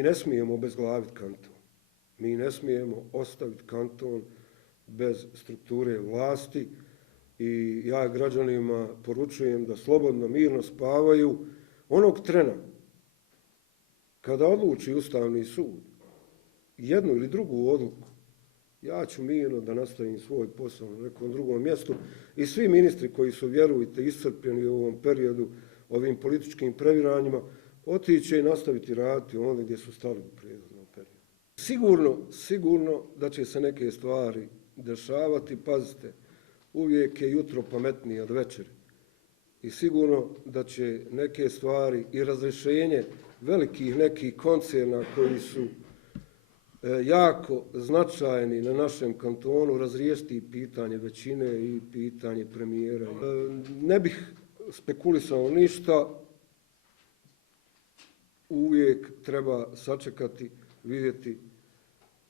Mi ne smijemo obezglaviti kanton. Mi ne smijemo ostaviti kanton bez strukture vlasti i ja građanima poručujem da slobodno, mirno spavaju onog trena kada odluči Ustavni sud jednu ili drugu odluku. Ja ću mirno da nastavim svoj posao na nekom drugom mjestu i svi ministri koji su, vjerujte, iscrpljeni u ovom periodu, ovim političkim previranjima, otići i nastaviti raditi onda gdje su stali u prethodnom periodu. Sigurno da će se neke stvari dešavati, pazite, uvijek je jutro pametnije od večeri. I sigurno da će neke stvari i razrješenje velikih nekih koncerna koji su jako značajni na našem kantonu razriješiti i pitanje većine i pitanje premijera. Ne bih spekulisao ništa, uvijek treba sačekati, vidjeti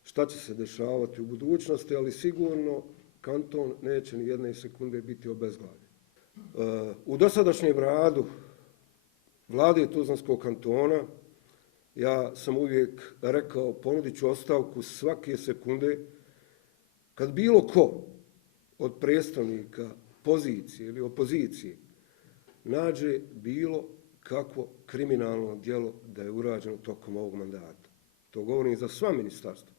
šta će se dešavati u budućnosti, ali sigurno kanton neće ni jedne sekunde biti obezglavljen. U dosadašnjem radu vlade Tuzlanskog kantona ja sam uvijek rekao, ponudit ću ostavku svake sekunde kad bilo ko od predstavnika pozicije ili opozicije nađe bilo kakvo kriminalno djelo da je urađeno tokom ovog mandata. To govorim za sva ministarstva.